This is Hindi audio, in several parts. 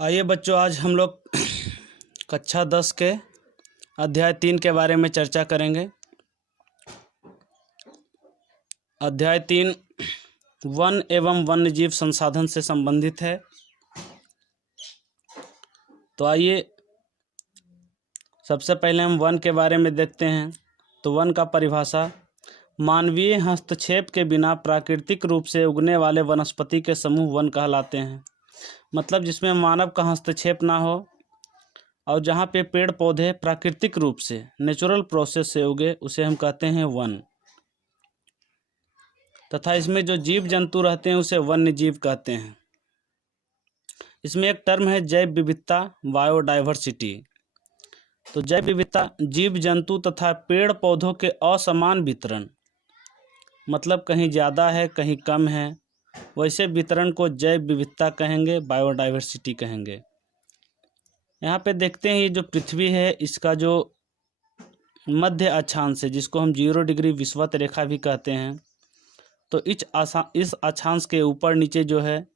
आइए बच्चों, आज हम लोग कक्षा 10 के अध्याय 3 के बारे में चर्चा करेंगे। अध्याय 3 वन एवं वन्यजीव संसाधन से संबंधित है। तो आइए सबसे पहले हम वन के बारे में देखते हैं। तो वन का परिभाषा: मानवीय हस्तक्षेप के बिना प्राकृतिक रूप से उगने वाले वनस्पति के समूह वन कहलाते हैं। मतलब जिसमें मानव का हस्तक्षेप ना हो और जहाँ पे पेड़ पौधे प्राकृतिक रूप से नेचुरल प्रोसेस से उगे उसे हम कहते हैं वन। तथा इसमें जो जीव जंतु रहते हैं उसे वन्य जीव कहते हैं। इसमें एक टर्म है जैव विविधता, बायोडाइवर्सिटी। तो जैव विविधता जीव जंतु तथा पेड़ पौधों के असमान वितरण, मतलब कहीं ज़्यादा है कहीं कम है, वैसे वितरण को जैव विविधता कहेंगे, बायोडाइवर्सिटी कहेंगे। यहाँ पे देखते हैं ये जो पृथ्वी है इसका जो मध्य अक्षांश है जिसको हम 0 डिग्री विषुवत रेखा भी कहते हैं। तो इस अक्षांश के ऊपर नीचे जो है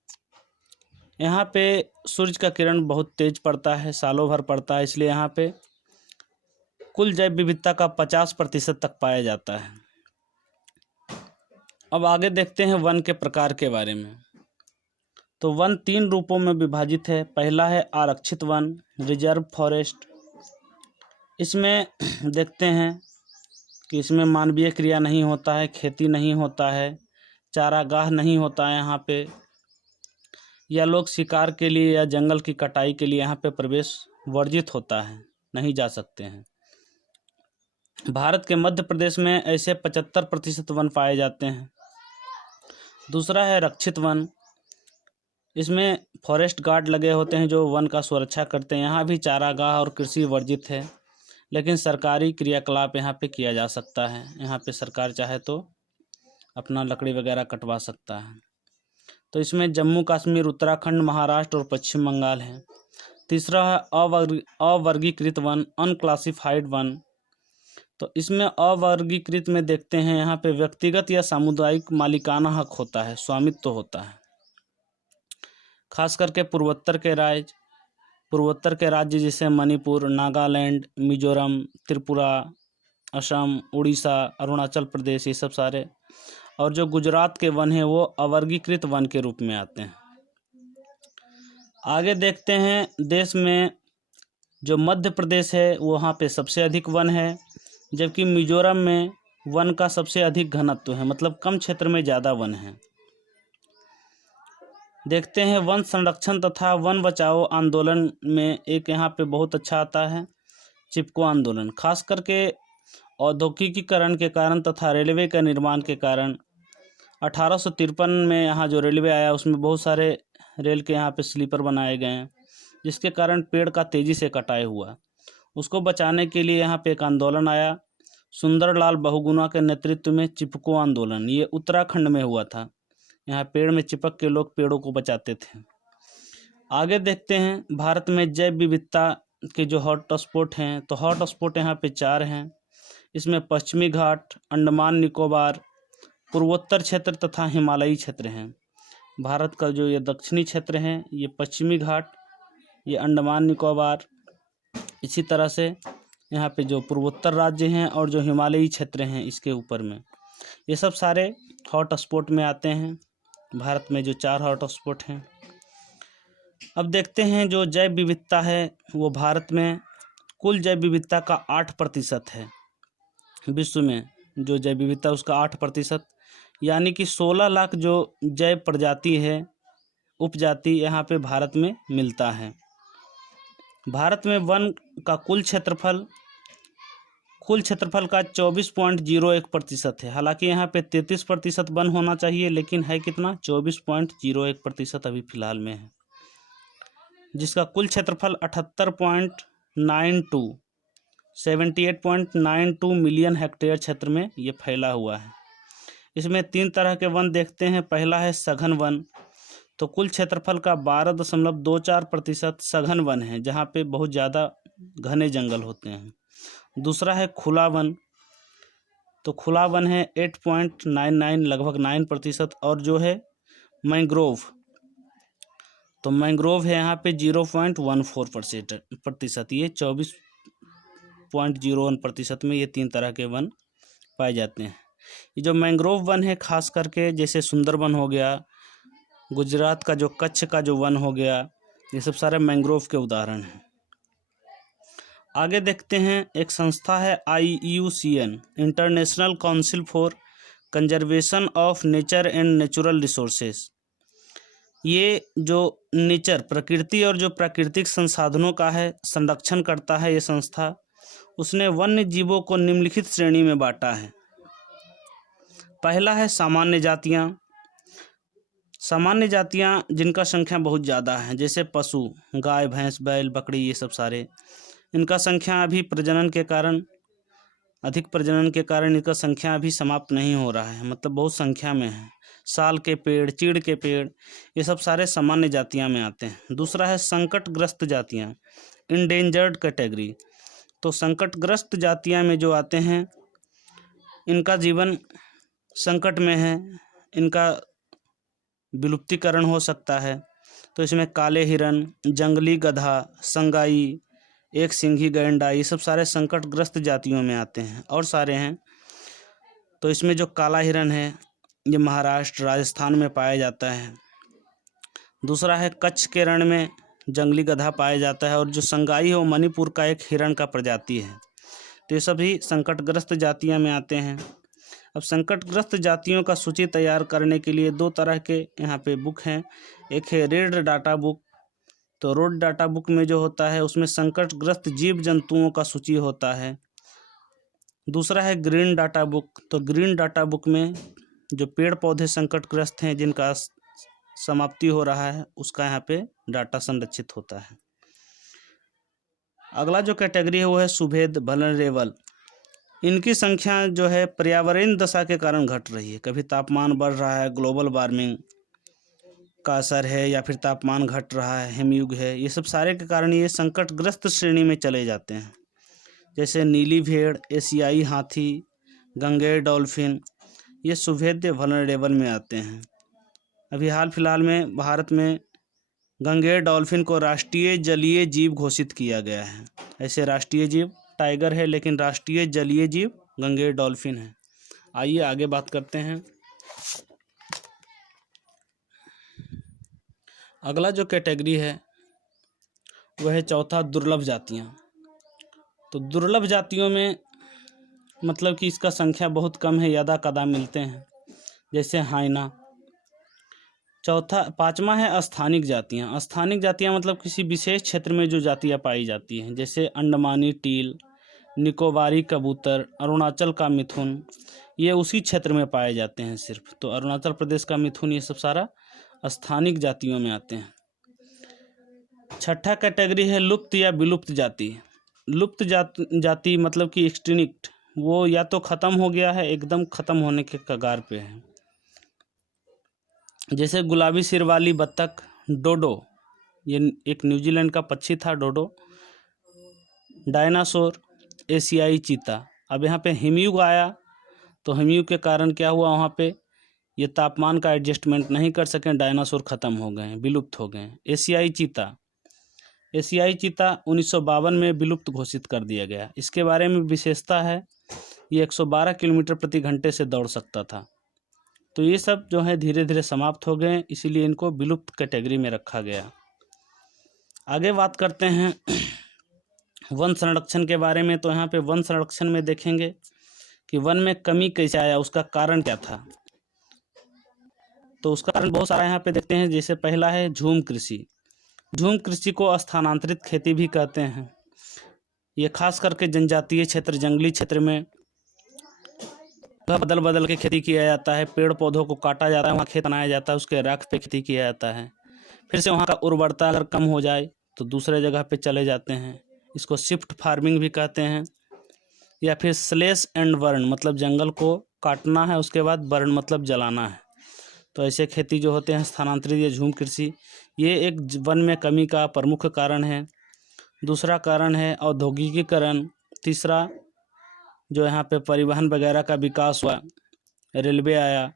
यहाँ पे सूरज का किरण बहुत तेज पड़ता है, सालों भर पड़ता है, इसलिए यहाँ पे कुल जैव विविधता का 50% तक पाया जाता है। अब आगे देखते हैं वन के प्रकार के बारे में। तो वन 3 रूपों में विभाजित है। पहला है आरक्षित वन, रिजर्व फॉरेस्ट। इसमें देखते हैं कि इसमें मानवीय क्रिया नहीं होता है, खेती नहीं होता है, चारागाह नहीं होता है यहाँ पे, या लोग शिकार के लिए या जंगल की कटाई के लिए यहाँ पे प्रवेश वर्जित होता है, नहीं जा सकते हैं। भारत के मध्य प्रदेश में ऐसे 75% वन पाए जाते हैं। दूसरा है रक्षित वन। इसमें फॉरेस्ट गार्ड लगे होते हैं जो वन का सुरक्षा करते हैं। यहाँ भी चारागाह और कृषि वर्जित है, लेकिन सरकारी क्रियाकलाप यहाँ पे किया जा सकता है। यहाँ पे सरकार चाहे तो अपना लकड़ी वगैरह कटवा सकता है। तो इसमें जम्मू कश्मीर, उत्तराखंड, महाराष्ट्र और पश्चिम बंगाल है। तीसरा है अवर्गीकृत वन, अनक्लासिफाइड वन। तो इसमें अवर्गीकृत में देखते हैं यहाँ पे व्यक्तिगत या सामुदायिक मालिकाना हक होता है, स्वामित्व होता है। खास करके पूर्वोत्तर के राज्य जैसे मणिपुर, नागालैंड, मिजोरम, त्रिपुरा, असम, उड़ीसा, अरुणाचल प्रदेश, ये सब सारे, और जो गुजरात के वन हैं वो अवर्गीकृत वन के रूप में आते हैं। आगे देखते हैं देश में जो मध्य प्रदेश है वहाँ पे सबसे अधिक वन है, जबकि मिजोरम में वन का सबसे अधिक घनत्व है, मतलब कम क्षेत्र में ज़्यादा वन है। देखते हैं वन संरक्षण तथा वन बचाओ आंदोलन में एक यहाँ पे बहुत अच्छा आता है चिपको आंदोलन। खास करके औद्योगिकीकरण के कारण तथा रेलवे का निर्माण के कारण 1853 में यहाँ जो रेलवे आया उसमें बहुत सारे रेल के यहाँ पे स्लीपर बनाए गए हैं, जिसके कारण पेड़ का तेज़ी से कटाई हुआ। उसको बचाने के लिए यहाँ पे एक आंदोलन आया, सुंदरलाल बहुगुणा के नेतृत्व में चिपको आंदोलन। ये उत्तराखंड में हुआ था। यहाँ पेड़ में चिपक के लोग पेड़ों को बचाते थे। आगे देखते हैं भारत में जैव विविधता के जो हॉट स्पॉट हैं। तो हॉट स्पॉट यहाँ पे 4 हैं। इसमें पश्चिमी घाट, अंडमान निकोबार, पूर्वोत्तर क्षेत्र तथा हिमालयी क्षेत्र हैं। भारत का जो ये दक्षिणी क्षेत्र है ये पश्चिमी घाट, ये अंडमान निकोबार, इसी तरह से यहाँ पे जो पूर्वोत्तर राज्य हैं और जो हिमालयी क्षेत्र हैं इसके ऊपर में, ये सब सारे हॉट स्पॉट में आते हैं। भारत में जो 4 हॉट स्पॉट हैं। अब देखते हैं जो जैव विविधता है वो भारत में कुल जैव विविधता का 8% है। विश्व में जो जैव विविधता उसका 8%, यानी कि 16 लाख जो जैव प्रजाति है, उपजाति यहाँ पे भारत में मिलता है। भारत में वन का कुल क्षेत्रफल का 24.01% है। हालांकि यहाँ पे 33% वन होना चाहिए, लेकिन है कितना, 24.01% अभी फिलहाल में है, जिसका कुल क्षेत्रफल 78.92 मिलियन हेक्टेयर क्षेत्र में ये फैला हुआ है। इसमें 3 तरह के वन देखते हैं। पहला है सघन वन। तो कुल क्षेत्रफल का 12.24% सघन वन है, जहाँ पे बहुत ज़्यादा घने जंगल होते हैं। दूसरा है खुला वन। तो खुला वन है 8.99 लगभग 9%। और जो है मैंग्रोव तो मैंग्रोव है यहाँ पे 0.14%, ये 24.01% में ये 3 तरह के वन पाए जाते हैं। ये जो मैंग्रोव वन है खास करके जैसे सुंदरबन हो गया, गुजरात का जो कच्छ का जो वन हो गया, ये सब सारे मैंग्रोव के उदाहरण हैं। आगे देखते हैं, एक संस्था है IUCN, international council for conservation of nature and natural resources. ये जो नेचर, प्रकृति और जो प्राकृतिक संसाधनों का है संरक्षण करता है ये संस्था। उसने वन्य जीवों को निम्नलिखित श्रेणी में बांटा है। पहला है सामान्य जातियाँ। सामान्य जातियाँ जिनका संख्या बहुत ज़्यादा है, जैसे पशु, गाय, भैंस, बैल, बकरी, ये सब सारे, इनका संख्या अभी अधिक प्रजनन के कारण इनका संख्या अभी समाप्त नहीं हो रहा है, मतलब बहुत संख्या में है। साल के पेड़, चीड़ के पेड़, ये सब सारे सामान्य जातियाँ में आते हैं। दूसरा है संकटग्रस्त जातियाँ, इंडेंजर्ड कैटेगरी। तो संकटग्रस्त जातियाँ में जो आते हैं, इनका जीवन संकट में है, इनका विलुप्तीकरण हो सकता है। तो इसमें काले हिरन, जंगली गधा, संगाई, एक सिंघी गैंडा, ये सब सारे संकटग्रस्त जातियों में आते हैं और सारे हैं। तो इसमें जो काला हिरन है ये महाराष्ट्र, राजस्थान में पाया जाता है। दूसरा है कच्छ के रण में जंगली गधा पाया जाता है, और जो संगाई है वो मणिपुर का एक हिरण का प्रजाति है। तो ये सभी संकटग्रस्त जातियां में आते हैं। अब संकटग्रस्त जातियों का सूची तैयार करने के लिए 2 तरह के यहाँ पे बुक हैं। एक है रेड डाटा बुक। तो रेड डाटा बुक में जो होता है उसमें संकटग्रस्त जीव जंतुओं का सूची होता है। दूसरा है ग्रीन डाटा बुक। तो ग्रीन डाटा बुक में जो पेड़ पौधे संकटग्रस्त हैं, जिनका समाप्ति हो रहा है, उसका यहाँ पे डाटा संरक्षित होता है। अगला जो कैटेगरी है वो है सुभेद, वल्नरेबल। इनकी संख्या जो है पर्यावरण दशा के कारण घट रही है। कभी तापमान बढ़ रहा है, ग्लोबल वार्मिंग का असर है, या फिर तापमान घट रहा है, हिमयुग है, ये सब सारे के कारण ये संकटग्रस्त श्रेणी में चले जाते हैं। जैसे नीली भेड़, एशियाई हाथी, गंगेय डॉल्फिन, ये सुभेद्य वल्नरेबल में आते हैं। अभी हाल फिलहाल में भारत में गंगेय डॉल्फिन को राष्ट्रीय जलीय जीव घोषित किया गया है। ऐसे राष्ट्रीय जीव टाइगर है, लेकिन राष्ट्रीय जलीय जीव गंगेय डॉल्फिन है। आइए आगे बात करते हैं। अगला जो कैटेगरी है वह है चौथा, दुर्लभ जातियाँ। तो दुर्लभ जातियों में मतलब कि इसका संख्या बहुत कम है, यदा कदा मिलते हैं, जैसे हाइना। पाँचवा है स्थानिक जातियाँ। स्थानिक जातियाँ मतलब किसी विशेष क्षेत्र में जो जातियाँ पाई जाती हैं, जैसे अंडमानी टील, निकोबारी कबूतर, अरुणाचल का मिथुन, ये उसी क्षेत्र में पाए जाते हैं सिर्फ। तो अरुणाचल प्रदेश का मिथुन, ये सब सारा स्थानिक जातियों में आते हैं। छठा कैटेगरी है लुप्त या विलुप्त जाति। लुप्त जाति मतलब कि एक्सटिंक्ट, वो या तो ख़त्म हो गया है, एकदम ख़त्म होने के कगार पे है। जैसे गुलाबी सिर वाली बत्तख, डोडो, ये एक न्यूजीलैंड का पक्षी था डोडो। डायनासोर, एशियाई चीता। अब यहाँ पे हिमयुग आया, तो हिमयुग के कारण क्या हुआ, वहाँ पे ये तापमान का एडजस्टमेंट नहीं कर सकें, डायनासोर ख़त्म हो गए, विलुप्त हो गए। एशियाई चीता 1952 में विलुप्त घोषित कर दिया गया। इसके बारे में विशेषता है, ये 112 किलोमीटर प्रति घंटे से दौड़ सकता था। तो ये सब जो है धीरे धीरे समाप्त हो गए, इसीलिए इनको विलुप्त कैटेगरी में रखा गया। आगे बात करते हैं वन संरक्षण के बारे में। तो यहाँ पे वन संरक्षण में देखेंगे कि वन में कमी कैसे आया, उसका कारण क्या था। तो उसका कारण बहुत सारा यहाँ पे देखते हैं। जैसे पहला है झूम कृषि। झूम कृषि को स्थानांतरित खेती भी कहते हैं। ये खास करके जनजातीय क्षेत्र, जंगली क्षेत्र में बदल बदल के खेती किया जाता है। पेड़ पौधों को काटा जाता है, वहाँ खेत बनाया जाता है, उसके राख पे खेती किया जाता है। फिर से वहाँ का उर्वरता अगर कम हो जाए तो दूसरे जगह पे चले जाते हैं। इसको शिफ्ट फार्मिंग भी कहते हैं। या फिर स्लेश एंड बर्न, मतलब जंगल को काटना है, उसके बाद बर्न मतलब जलाना है। तो ऐसे खेती जो होते हैं स्थानांतरित या झूम कृषि, ये एक वन में कमी का प्रमुख कारण है। दूसरा कारण है औद्योगिकीकरण। तीसरा जो यहाँ पे परिवहन वगैरह का विकास हुआ, रेलवे आया,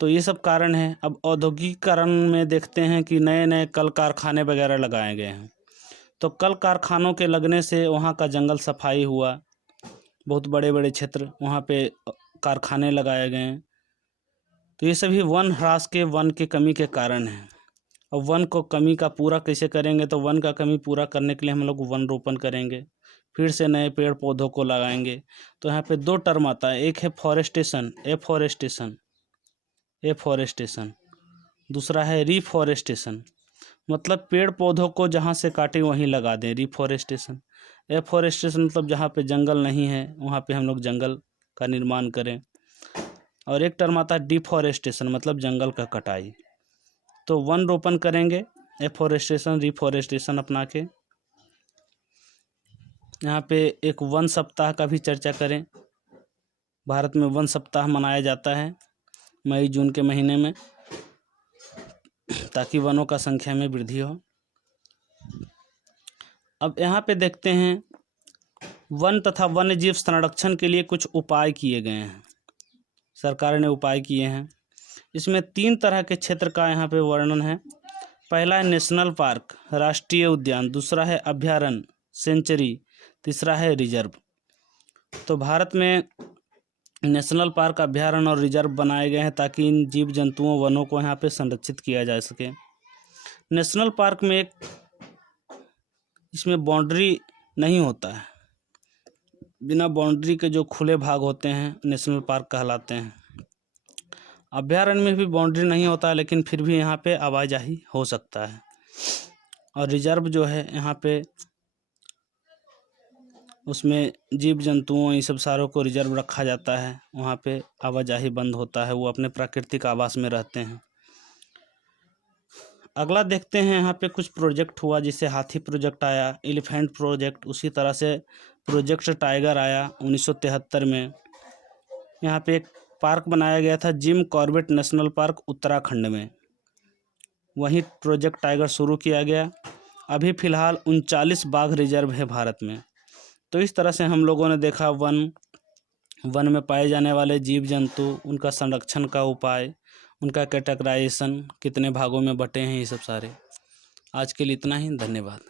तो ये सब कारण है। अब औद्योगिकीकरण में देखते हैं कि नए नए कल कारखाने वगैरह लगाए गए हैं, तो कल कारखानों के लगने से वहाँ का जंगल सफाई हुआ, बहुत बड़े बड़े क्षेत्र वहाँ पे कारखाने लगाए गए हैं। तो ये सभी वन ह्रास के, वन के कमी के कारण हैं। अब वन को कमी का पूरा कैसे करेंगे, तो वन का कमी पूरा करने के लिए हम लोग वन रोपण करेंगे, फिर से नए पेड़ पौधों को लगाएंगे। तो यहाँ पे दो टर्म आता है, एक है फॉरेस्टेशन, एफॉरेस्टेशन, दूसरा है रिफॉरेस्टेशन, मतलब पेड़ पौधों को जहाँ से काटे वहीं लगा दें, रिफॉरेस्टेशन। एफॉरेस्टेशन मतलब जहाँ पे जंगल नहीं है वहाँ पे हम लोग जंगल का निर्माण करें। और एक टर्म आता है डिफॉरेस्टेशन, मतलब जंगल का कटाई। तो वन रोपण करेंगे, एफॉरेस्टेशन, रिफॉरेस्टेशन अपना के। यहाँ पे एक वन सप्ताह का भी चर्चा करें। भारत में वन सप्ताह मनाया जाता है मई जून के महीने में, ताकि वनों का संख्या में वृद्धि हो। अब यहाँ पे देखते हैं वन तथा वन्य जीव संरक्षण के लिए कुछ उपाय किए गए हैं, सरकार ने उपाय किए हैं। इसमें 3 तरह के क्षेत्र का यहाँ पे वर्णन है। पहला है नेशनल पार्क, राष्ट्रीय उद्यान, दूसरा है अभयारण्य, सेंचुरी, तीसरा है रिजर्व। तो भारत में नेशनल पार्क, अभयारण्य और रिजर्व बनाए गए हैं ताकि इन जीव जंतुओं, वनों को यहाँ पे संरक्षित किया जा सके। नेशनल पार्क में इसमें बाउंड्री नहीं होता है, बिना बाउंड्री के जो खुले भाग होते हैं नेशनल पार्क कहलाते हैं। अभयारण्य में भी बाउंड्री नहीं होता है, लेकिन फिर भी यहाँ पे आवाजाही हो सकता है। और रिजर्व जो है यहाँ पे उसमें जीव जंतुओं ये सब सारों को रिजर्व रखा जाता है, वहाँ पे आवाजाही बंद होता है, वो अपने प्राकृतिक आवास में रहते हैं। अगला देखते हैं, यहाँ पे कुछ प्रोजेक्ट हुआ, जैसे हाथी प्रोजेक्ट आया, एलिफेंट प्रोजेक्ट, उसी तरह से प्रोजेक्ट टाइगर आया 1973 में। यहाँ पे एक पार्क बनाया गया था, Jim Corbett national park, Uttarakhand में, वहीं प्रोजेक्ट टाइगर शुरू किया गया। अभी फ़िलहाल 39 बाघ रिजर्व है भारत में। तो इस तरह से हम लोगों ने देखा वन में पाए जाने वाले जीव जंतु, उनका संरक्षण का उपाय, उनका कैटेगराइजेशन, कितने भागों में बटे हैं, ये सब सारे। आज के लिए इतना ही, धन्यवाद।